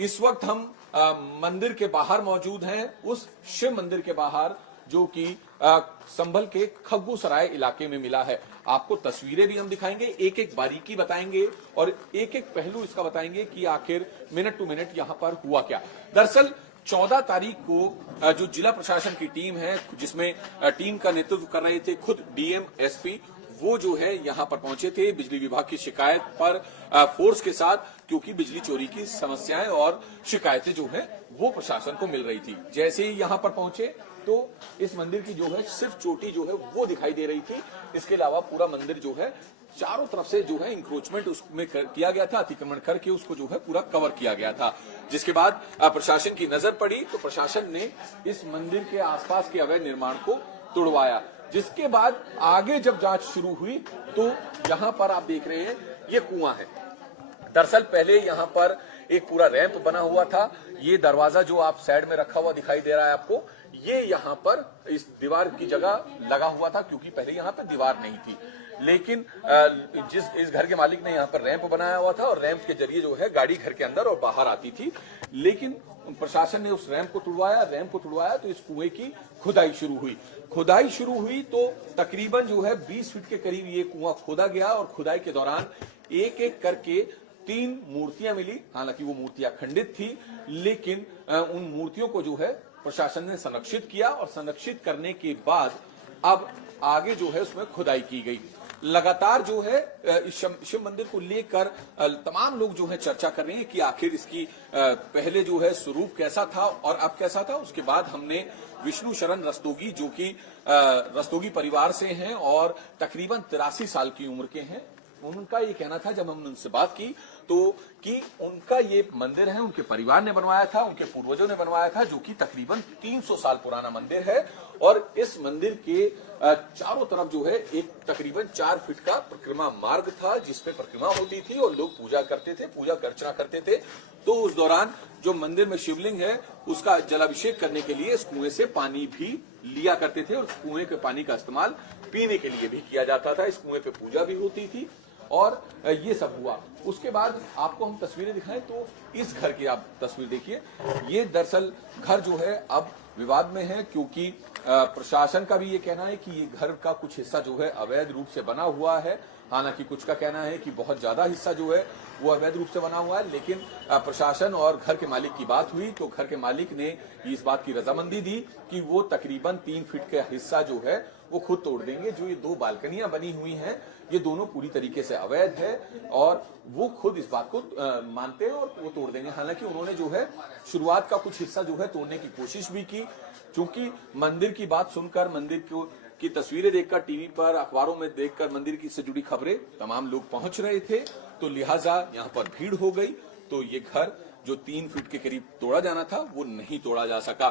इस वक्त हम मंदिर के बाहर मौजूद हैं, उस शिव मंदिर के बाहर जो कि संभल के खग्गूसराय इलाके में मिला है। आपको तस्वीरें भी हम दिखाएंगे, एक एक बारीकी बताएंगे और एक एक पहलू इसका बताएंगे कि आखिर मिनट टू मिनट यहां पर हुआ क्या। दरअसल 14 तारीख को जो जिला प्रशासन की टीम है, जिसमें टीम का नेतृत्व कर रहे थे खुद डीएम एसपी, वो जो है यहां पर पहुंचे थे बिजली विभाग की शिकायत पर फोर्स के साथ, क्योंकि बिजली चोरी की समस्याएं और शिकायतें जो है वो प्रशासन को मिल रही थी। जैसे ही यहां पर पहुंचे तो इस मंदिर की जो है सिर्फ चोटी जो है वो दिखाई दे रही थी। इसके अलावा पूरा मंदिर जो है चारों तरफ से जो है इंक्रोचमेंट उसमें किया गया था, अतिक्रमण करके उसको जो है पूरा कवर किया गया था। जिसके बाद प्रशासन की नजर पड़ी तो प्रशासन ने इस मंदिर के आसपास के अवैध निर्माण को तुड़वाया। जिसके बाद आगे जब जांच शुरू हुई तो यहां पर आप देख रहे हैं ये कुआं है। दरअसल पहले यहां पर एक पूरा रैंप बना हुआ था। ये दरवाजा जो आप साइड में रखा हुआ दिखाई दे रहा है आपको, ये यहां पर इस दीवार की जगह लगा हुआ था, क्योंकि पहले यहां पर दीवार नहीं थी। लेकिन इस घर के मालिक ने यहां पर रैंप बनाया हुआ था और रैंप के जरिए जो है गाड़ी घर के अंदर और बाहर आती थी। लेकिन प्रशासन ने उस रैंप को तुड़वाया तो इस कुएं की खुदाई शुरू हुई तो तकरीबन जो है 20 फीट के करीब ये कुआं खोदा गया और खुदाई के दौरान एक एक करके 3 मूर्तियां मिली। हालांकि वो मूर्तियां खंडित थी, लेकिन उन मूर्तियों को जो है प्रशासन ने संरक्षित किया और संरक्षित करने के बाद अब आगे जो है उसमें खुदाई की गई। लगातार जो है इस शिव मंदिर को लेकर तमाम लोग जो है चर्चा कर रहे हैं कि आखिर इसकी पहले जो है स्वरूप कैसा था और अब कैसा था। उसके बाद हमने विष्णु शरण रस्तोगी, जो कि रस्तोगी परिवार से हैं और तकरीबन 83 साल की उम्र के हैं, उनका ये कहना था जब हमने उनसे बात की तो कि उनका ये मंदिर है उनके परिवार ने बनवाया था, उनके पूर्वजों ने बनवाया था, जो कि तकरीबन 300 साल पुराना मंदिर है। और इस मंदिर के चारों तरफ जो है एक तकरीबन 4 फीट का परिक्रमा मार्ग था, जिसपे परिक्रमा होती थी और लोग पूजा करते थे, पूजा अर्चना करते थे। तो उस दौरान जो मंदिर में शिवलिंग है उसका जलाभिषेक करने के लिए इस कुएं से पानी भी लिया करते थे और उस कुएं के पानी का इस्तेमाल पीने के लिए भी किया जाता था। इस कुएं पे पूजा भी होती थी और ये सब हुआ। उसके बाद आपको हम तस्वीरें दिखाएं तो इस घर की आप तस्वीर देखिए। ये दरअसल घर जो है अब विवाद में है, क्योंकि प्रशासन का भी ये कहना है कि ये घर का कुछ हिस्सा जो है अवैध रूप से बना हुआ है। हालांकि कुछ का कहना है कि बहुत ज्यादा हिस्सा जो है वो अवैध रूप से बना हुआ है। लेकिन प्रशासन और घर के मालिक की बात हुई तो घर के मालिक ने इस बात की रजामंदी दी कि वो तकरीबन 3 फीट का हिस्सा जो है वो खुद तोड़ देंगे। जो ये 2 बालकनियां बनी हुई हैं ये दोनों पूरी तरीके से अवैध है और वो खुद इस बात को मानते हैं और वो तोड़ देंगे। हालांकि उन्होंने जो है शुरुआत का कुछ हिस्सा जो है तोड़ने की कोशिश भी की, क्योंकि मंदिर की बात सुनकर, मंदिर की तस्वीरें देखकर, टीवी पर अखबारों में देखकर मंदिर की से जुड़ी खबरें तमाम लोग पहुंच रहे थे, तो लिहाजा यहाँ पर भीड़ हो गई। तो ये घर जो 3 फीट के करीब तोड़ा जाना था वो नहीं तोड़ा जा सका।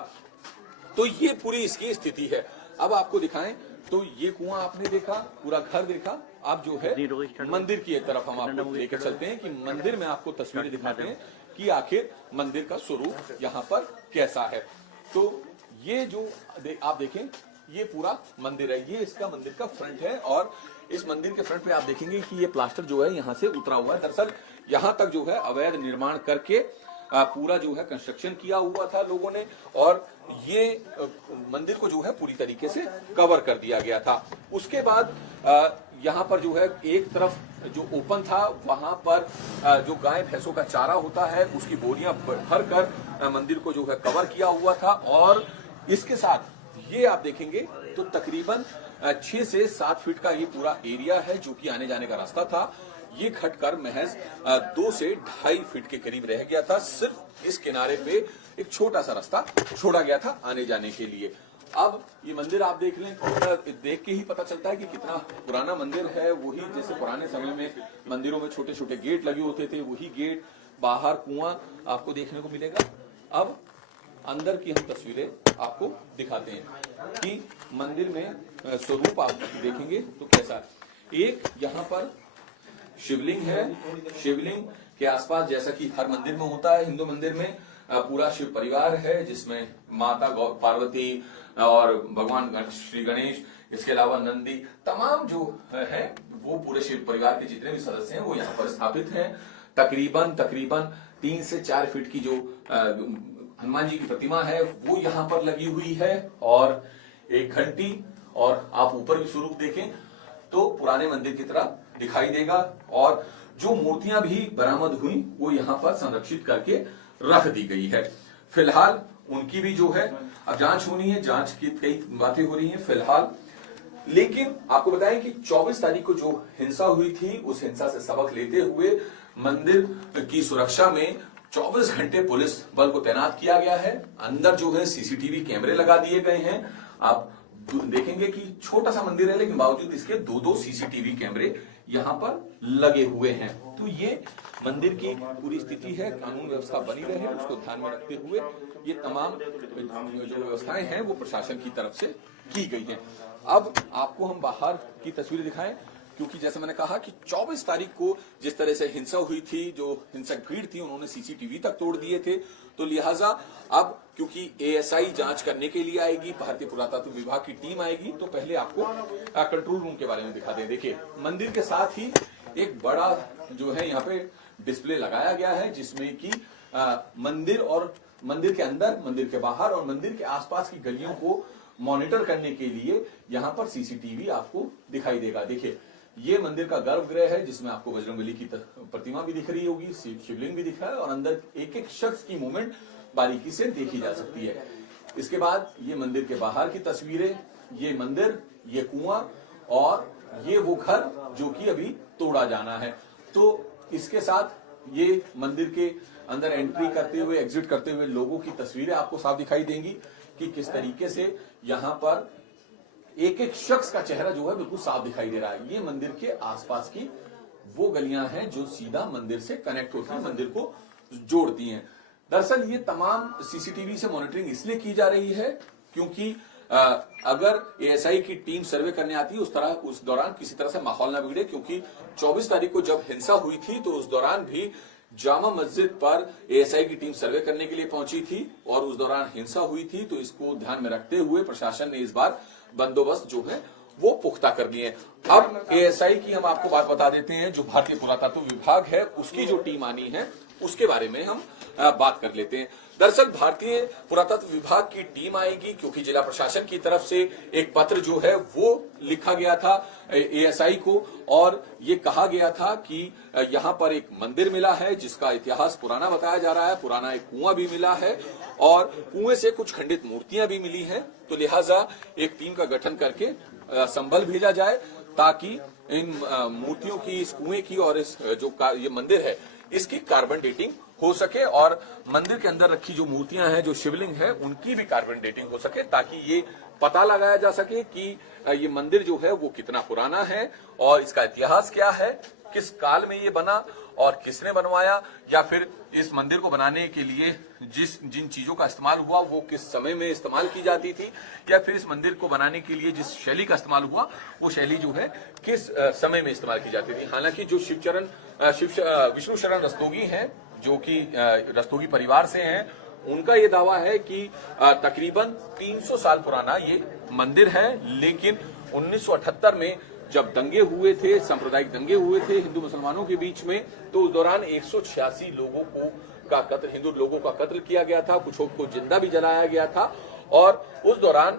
तो ये पूरी इसकी स्थिति है। अब आपको दिखाएं तो ये कुआं आपने देखा, पूरा घर देखा। आप जो है मंदिर की एक तरफ हम आपको लेकर चलते हैं कि मंदिर में आपको तस्वीरें दिखाते हैं कि आखिर मंदिर का स्वरूप यहाँ पर कैसा है। तो ये जो आप देखें ये पूरा मंदिर है, ये इसका मंदिर का फ्रंट है और इस मंदिर के फ्रंट पे आप देखेंगे कि ये प्लास्टर जो है यहाँ से उतरा हुआ है। दरअसल यहाँ तक जो है अवैध निर्माण करके पूरा जो है कंस्ट्रक्शन किया हुआ था लोगों ने और ये मंदिर को जो है पूरी तरीके से कवर कर दिया गया था। उसके बाद यहाँ पर जो है एक तरफ जो ओपन था वहां पर जो गाय भैंसों का चारा होता है उसकी बोरियां भर कर मंदिर को जो है कवर किया हुआ था। और इसके साथ ये आप देखेंगे तो तकरीबन 6 से 7 फीट का ये पूरा एरिया है जो कि आने जाने का रास्ता था। ये घटकर महज 2 से 2.5 फीट के करीब रह गया था। सिर्फ इस किनारे पे एक छोटा सा रास्ता छोड़ा गया था आने जाने के लिए। अब ये मंदिर आप देख लें, देख के ही पता चलता है कि कितना पुराना मंदिर है। वही जैसे पुराने समय में मंदिरों में छोटे छोटे गेट लगे होते थे, वही गेट, बाहर कुआं आपको देखने को मिलेगा। अब अंदर की हम तस्वीरें आपको दिखाते हैं कि मंदिर में स्वरूप आप देखेंगे तो कैसा। एक यहाँ पर शिवलिंग है, शिवलिंग के आसपास जैसा कि हर मंदिर में होता है, हिंदू मंदिर में पूरा शिव परिवार है, जिसमें माता पार्वती और भगवान श्री गणेश, इसके अलावा नंदी, तमाम जो है वो पूरे शिव परिवार के जितने भी सदस्य हैं वो यहाँ पर स्थापित हैं। तकरीबन 3 से 4 फीट की जो हनुमान जी की प्रतिमा है वो यहाँ पर लगी हुई है, और एक घंटी, और आप ऊपर भी स्वरूप देखें तो पुराने मंदिर की तरह दिखाई देगा। और जो मूर्तियां भी बरामद हुई वो यहाँ पर संरक्षित करके रख दी गई है। फिलहाल उनकी भी जो है अब जांच होनी है, जांच की कई बातें हो रही हैं फिलहाल। लेकिन आपको बताएं कि 24 तारीख को जो हिंसा हुई थी उस हिंसा से सबक लेते हुए मंदिर की सुरक्षा में 24 घंटे पुलिस बल को तैनात किया गया है। अंदर जो है सीसीटीवी कैमरे लगा दिए गए हैं। आप देखेंगे कि छोटा सा मंदिर है लेकिन बावजूद इसके 2-2 सीसीटीवी कैमरे यहाँ पर लगे हुए हैं। तो ये मंदिर की पूरी स्थिति है, कानून व्यवस्था बनी रहे उसको ध्यान में रखते हुए ये तमाम जो व्यवस्थाएं हैं वो प्रशासन की तरफ से की गई हैं। अब आपको हम बाहर की तस्वीर दिखाएं, क्योंकि जैसे मैंने कहा कि 24 तारीख को जिस तरह से हिंसा हुई थी, जो हिंसक भीड़ थी उन्होंने सीसीटीवी तक तोड़ दिए थे, तो लिहाजा अब क्योंकि एएसआई जांच करने के लिए आएगी, भारतीय पुरातत्व विभाग की टीम आएगी, तो पहले आपको कंट्रोल रूम के बारे में दिखा दें। देखिए मंदिर के साथ ही एक बड़ा जो है यहाँ पे डिस्प्ले लगाया गया है, जिसमें कि मंदिर और मंदिर के अंदर, मंदिर के बाहर और मंदिर के आसपास की गलियों को मॉनिटर करने के लिए यहाँ पर सीसीटीवी आपको दिखाई देगा। देखिए ये मंदिर का गर्भगृह है, जिसमें आपको बजरंगबली की प्रतिमा भी दिख रही होगी, शिवलिंग भी दिख रहा है, और अंदर एक एक शख्स की मूवमेंट बारीकी से देखी जा सकती है। इसके बाद ये मंदिर के बाहर की तस्वीरें, ये मंदिर, ये कुआं और ये वो घर जो कि अभी तोड़ा जाना है। तो इसके साथ ये मंदिर के अंदर एंट्री करते हुए, एग्जिट करते हुए लोगों की तस्वीरें आपको साफ दिखाई देंगी कि किस तरीके से यहाँ पर एक एक शख्स का चेहरा जो है बिल्कुल साफ दिखाई दे रहा है। ये मंदिर के आसपास की वो गलियां हैं जो सीधा मंदिर से कनेक्ट होती हैं, मंदिर को जोड़ती हैं। दरअसल ये तमाम सीसीटीवी से मॉनिटरिंग इसलिए की जा रही है क्योंकि अगर एएसआई की टीम सर्वे करने आती है उस दौरान किसी तरह से माहौल ना बिगड़े, क्योंकि 24 तारीख को जब हिंसा हुई थी तो उस दौरान भी जामा मस्जिद पर एएसआई की टीम सर्वे करने के लिए पहुंची थी और उस दौरान हिंसा हुई थी। तो इसको ध्यान में रखते हुए प्रशासन ने इस बार बंदोबस्त जो है वो पुख्ता कर दिए। अब एएसआई की हम आपको बात बता देते हैं, जो भारतीय पुरातत्व विभाग है उसकी जो टीम आनी है उसके बारे में हम बात कर लेते हैं। दरअसल भारतीय पुरातत्व विभाग की टीम आएगी क्योंकि जिला प्रशासन की तरफ से एक पत्र जो है वो लिखा गया था एएसआई को, और ये कहा गया था कि यहाँ पर एक मंदिर मिला है जिसका इतिहास पुराना बताया जा रहा है, पुराना एक कुआं भी मिला है और कुएं से कुछ खंडित मूर्तियां भी मिली हैं। तो लिहाजा एक टीम का गठन करके संभल भेजा जाए ताकि इन मूर्तियों की, इस कुएं की और इस जो ये मंदिर है इसकी कार्बन डेटिंग हो सके और मंदिर के अंदर रखी जो मूर्तियां हैं, जो शिवलिंग है, उनकी भी कार्बन डेटिंग हो सके ताकि ये पता लगाया जा सके कि ये मंदिर जो है वो कितना पुराना है और इसका इतिहास क्या है, किस काल में ये बना और किसने बनवाया, या फिर इस मंदिर को बनाने के लिए जिन चीजों का इस्तेमाल हुआ वो किस समय में इस्तेमाल की जाती थी, या फिर इस मंदिर को बनाने के लिए जिस शैली का इस्तेमाल हुआ वो शैली जो है किस समय में इस्तेमाल की जाती थी। हालांकि जो विष्णु शरण रस्तोगी हैं, जो कि रस्तोगी परिवार से हैं, उनका ये दावा है कि तकरीबन 300 साल पुराना ये मंदिर है, लेकिन 1978 में जब दंगे हुए थे, सांप्रदायिक दंगे हुए थे हिंदू मुसलमानों के बीच में, तो उस दौरान 186 लोगों का कत्ल, हिंदू लोगों का कत्ल किया गया था, कुछ को जिंदा भी जलाया गया था। और उस दौरान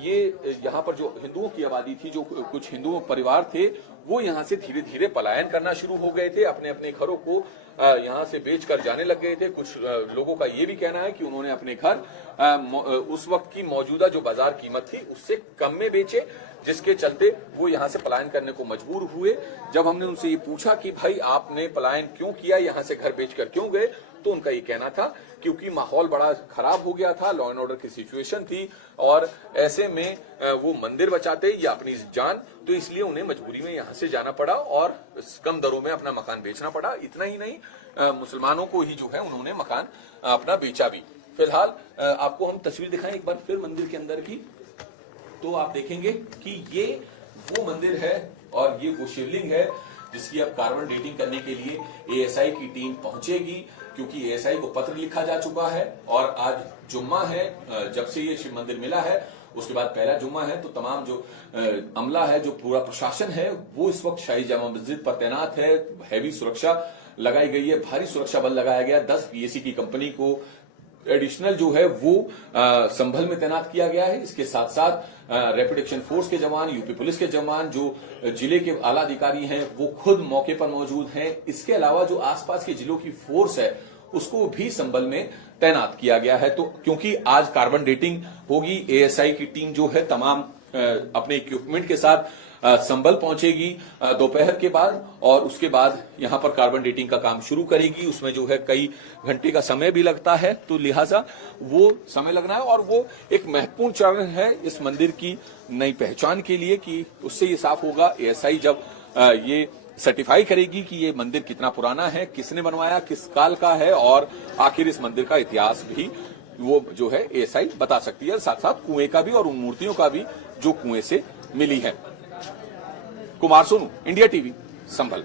ये यहाँ पर जो हिंदुओं की आबादी थी, जो कुछ हिंदू परिवार थे, वो यहाँ से धीरे धीरे पलायन करना शुरू हो गए थे, अपने अपने घरों को यहाँ से बेचकर जाने लग गए थे। कुछ लोगों का ये भी कहना है कि उन्होंने अपने घर उस वक्त की मौजूदा जो बाजार कीमत थी उससे कम में बेचे, जिसके चलते वो यहाँ से पलायन करने को मजबूर हुए। जब हमने उनसे ये पूछा कि भाई आपने पलायन क्यों किया, यहाँ से घर बेचकर क्यों गए, तो उनका ये कहना था क्योंकि माहौल बड़ा खराब हो गया था, लॉ एंड ऑर्डर की सिचुएशन थी और ऐसे में वो मंदिर बचाते या अपनी जान, तो इसलिए उन्हें मजबूरी में यहाँ से जाना पड़ा और कम दरों में अपना मकान बेचना पड़ा। इतना ही नहीं, मुसलमानों को ही जो है उन्होंने मकान अपना बेचा भी। फिलहाल आपको हम तस्वीर दिखाएं एक बार फिर मंदिर के अंदर की, तो आप देखेंगे कि ये वो मंदिर है और ये वो शिवलिंग है जिसकी अब कार्बन डेटिंग करने के लिए एएसआई की टीम पहुंचेगी, क्योंकि एएसआई को पत्र लिखा जा चुका है और आज जुम्मा है, जब से ये शिव मंदिर मिला है उसके बाद पहला जुम्मा है। तो तमाम जो अमला है, जो पूरा प्रशासन है, वो इस वक्त शाही जामा मस्जिद पर तैनात है, हैवी सुरक्षा लगाई गई है, भारी सुरक्षा बल लगाया गया, 10 पीएसी की कंपनी को एडिशनल जो है वो संभल में तैनात किया गया है। इसके साथ साथ रैपिड एक्शन फोर्स के जवान, यूपी पुलिस के जवान, जो जिले के आला अधिकारी हैं वो खुद मौके पर मौजूद हैं। इसके अलावा जो आसपास के जिलों की फोर्स है उसको भी संभल में तैनात किया गया है। तो क्योंकि आज कार्बन डेटिंग होगी, एएसआई की टीम जो है तमाम अपने इक्विपमेंट के साथ संभल पहुंचेगी दोपहर के बाद, और उसके बाद यहां पर कार्बन डेटिंग का काम शुरू करेगी। उसमें जो है कई घंटे का समय भी लगता है, तो लिहाजा वो समय लगना है और वो एक महत्वपूर्ण चरण है इस मंदिर की नई पहचान के लिए, कि उससे ये साफ होगा एएसआई जब ये सर्टिफाई करेगी कि ये मंदिर कितना पुराना है, किसने बनवाया, किस काल का है, और आखिर इस मंदिर का इतिहास भी वो जो है एएसआई बता सकती है, साथ साथ कुएं का भी और उन मूर्तियों का भी जो कुएं से मिली है। कुमार सोनू, इंडिया टीवी, संभल।